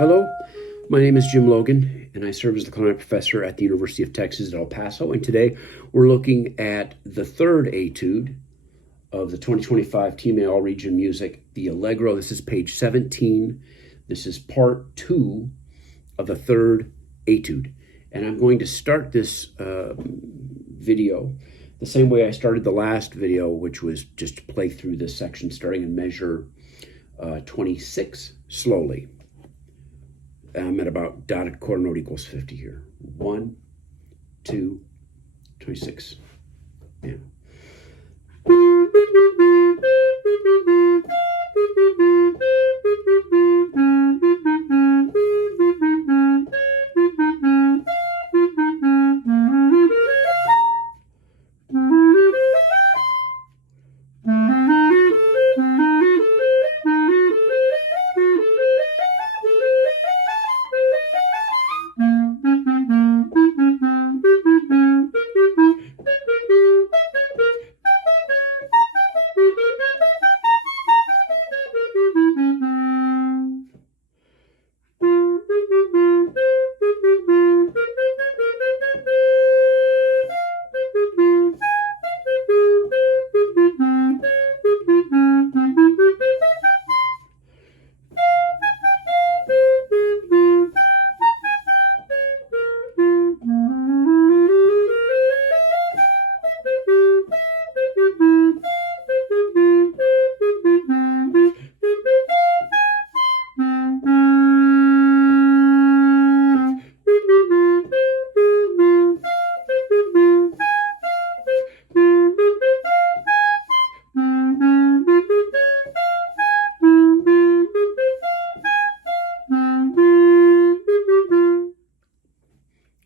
Hello, my name is Jim Logan, and I serve as the clarinet professor at the University of Texas at El Paso. And today we're looking at the third etude of the 2025 TMEA All-Region Music, the Allegro. This is page 17. This is part 2 of the third etude. And I'm going to start this video the same way I started the last video, which was just to play through this section starting in measure 26 slowly. I'm at about dotted quarter note equals 50 here. 1, 2, 26. Yeah.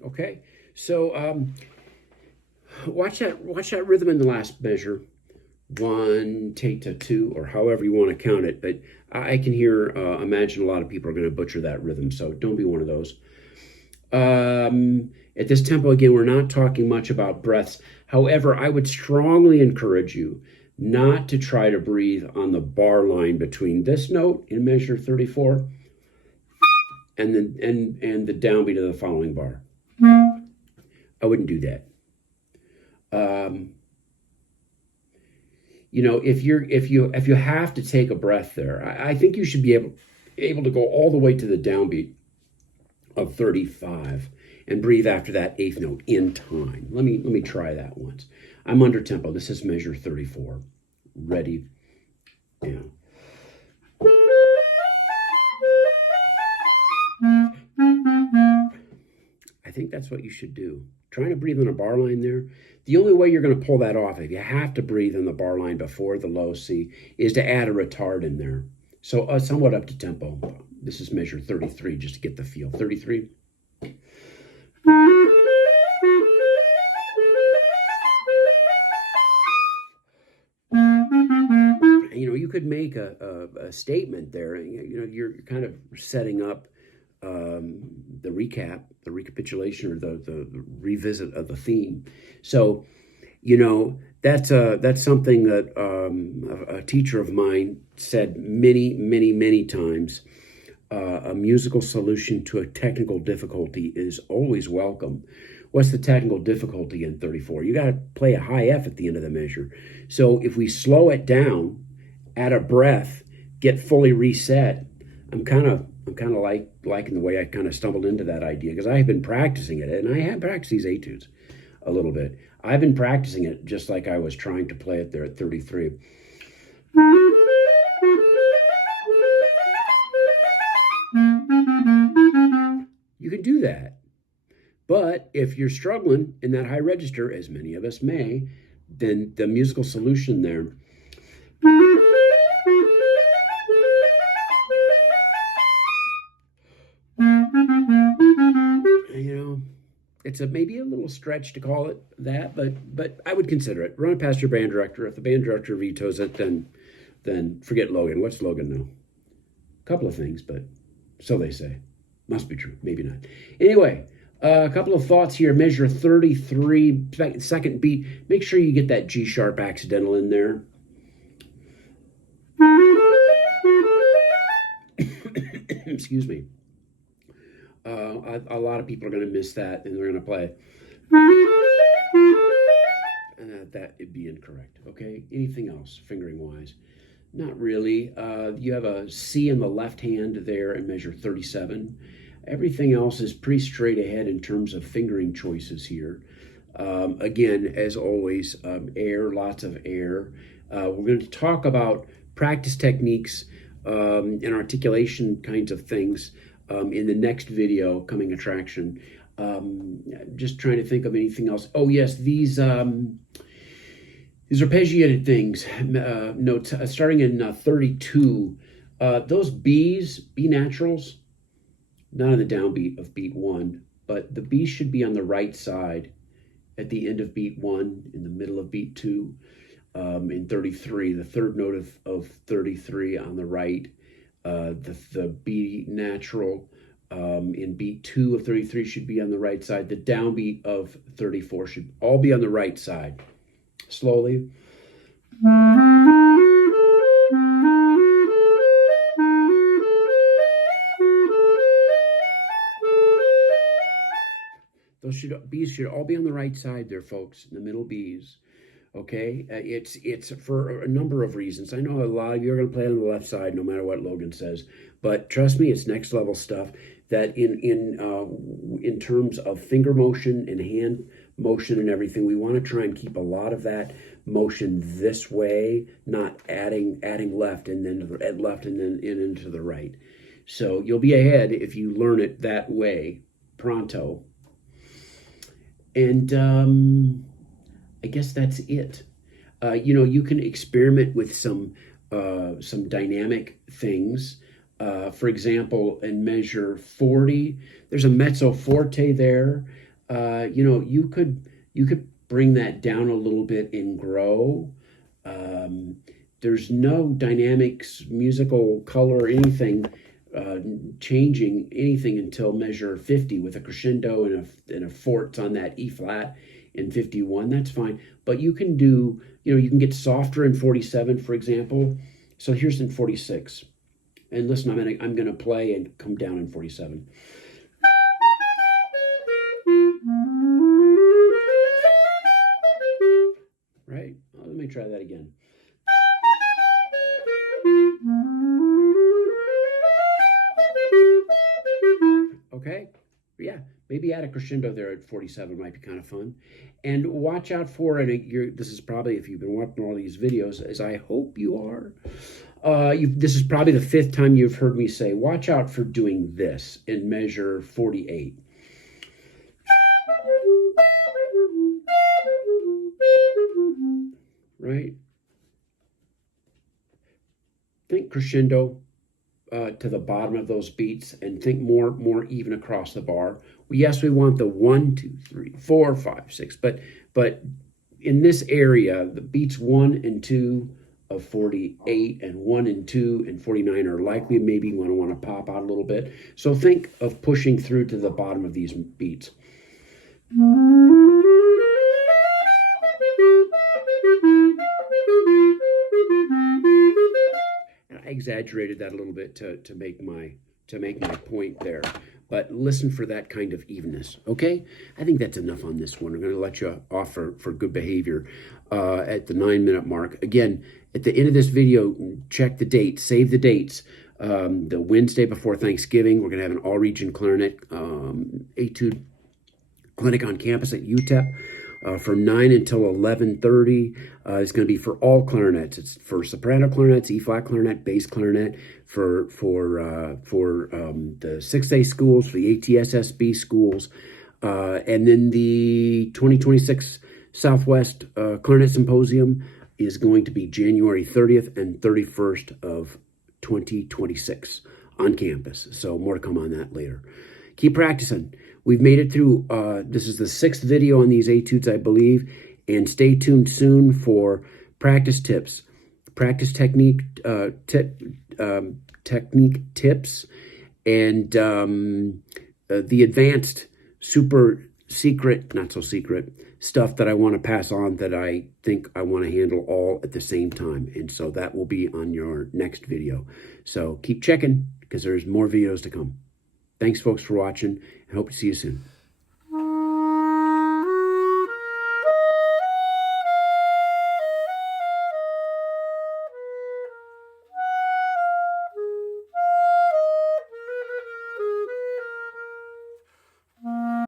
Okay, so watch that rhythm in the last measure. 1, take to 2, or however you want to count it. But I can imagine a lot of people are going to butcher that rhythm, so don't be one of those. At this tempo, again, we're not talking much about breaths. However, I would strongly encourage you not to try to breathe on the bar line between this note in measure 34 and the downbeat of the following bar. I wouldn't do that. If you have to take a breath there, I think you should be able to go all the way to the downbeat of 35 and breathe after that eighth note in time. Let me try that once. I'm under tempo. This is measure 34. Ready? Yeah. I think that's what you should do. Trying to breathe on a bar line there. The only way you're going to pull that off, if you have to breathe on the bar line before the low C, is to add a retard in there. So somewhat up to tempo. This is measure 33, just to get the feel. 33. You could make a statement there. You're kind of setting up the recapitulation, or the revisit of the theme. So, that's something that a teacher of mine said many times. A musical solution to a technical difficulty is always welcome. What's the technical difficulty in 34? You got to play a high F at the end of the measure. So if we slow it down, add a breath, get fully reset, I'm kind of liking the way I kind of stumbled into that idea, because I have been practicing it, and I have practiced these etudes a little bit. I've been practicing it just like I was trying to play it there at 33. You can do that. But if you're struggling in that high register, as many of us may, then the musical solution there, it's maybe a little stretch to call it that, but I would consider it. Run it past your band director. If the band director vetoes it, then forget Logan. What's Logan know? A couple of things, but so they say. Must be true. Maybe not. Anyway, a couple of thoughts here. Measure 33, second beat. Make sure you get that G sharp accidental in there. Excuse me. A lot of people are going to miss that, and they're going to play. And that would be incorrect. Okay. Anything else, fingering wise? Not really. You have a C in the left hand there and measure 37. Everything else is pretty straight ahead in terms of fingering choices here. Again, as always, air, lots of air. We're going to talk about practice techniques and articulation kinds of things in the next video, coming attraction. Just trying to think of anything else. Oh, yes, these arpeggiated things, notes starting in 32. Those B's, B naturals, not on the downbeat of beat 1, but the B should be on the right side at the end of beat 1, in the middle of beat 2, in 33, the third note of 33 on the right. The B natural in beat 2 of 33 should be on the right side. The downbeat of 34 should all be on the right side. Slowly. Those B's should all be on the right side there, folks, in the middle B's. Okay, it's for a number of reasons. I know a lot of you are going to play on the left side, no matter what Logan says. But trust me, it's next level stuff. That in terms of finger motion and hand motion and everything, we want to try and keep a lot of that motion this way, not adding left and then to the left and then into the right. So you'll be ahead if you learn it that way, pronto. And I guess that's it. You can experiment with some dynamic things. For example, in measure 40, there's a mezzo forte there. You could bring that down a little bit and grow. There's no dynamics, musical color, or anything changing anything until measure 50 with a crescendo and a forte on that E flat in 51. That's fine. But you can do, you can get softer in 47, for example. So here's in 46. And listen, I'm gonna play and come down in 47. Right? Well, let me try that again. Okay? Yeah, maybe add a crescendo there at 47 might be kind of fun. And watch out for it. This is probably, if you've been watching all these videos, as I hope you are, this is probably the 5th time you've heard me say, watch out for doing this in measure 48. Right? Think crescendo to the bottom of those beats, and think more even across the bar. Yes, we want the 1, 2, 3, 4, 5, 6, but in this area, the beats 1 and 2 of 48 and 1 and 2 and 49 are likely maybe you want to pop out a little bit. So think of pushing through to the bottom of these beats. I exaggerated that a little bit to make my point there, but listen for that kind of evenness. Okay, I think that's enough on this one. I'm going to let you off for good behavior at the 9-minute mark. Again, at the end of this video, check the dates, save the dates. The Wednesday before Thanksgiving, we're going to have an all-region clarinet etude clinic on campus at UTEP. From 9 until 11:30. It's going to be for all clarinets. It's for soprano clarinets, E-flat clarinet, bass clarinet, for the 6A schools, for the ATSSB schools, and then the 2026 Southwest Clarinet Symposium is going to be January 30th and 31st of 2026 on campus. So more to come on that later. Keep practicing. We've made it through, this is the 6th video on these etudes, I believe, and stay tuned soon for practice tips, practice technique technique tips, and the advanced, super secret, not so secret, stuff that I want to pass on that I think I want to handle all at the same time. And so that will be on your next video. So keep checking because there's more videos to come. Thanks, folks, for watching. I hope to see you soon.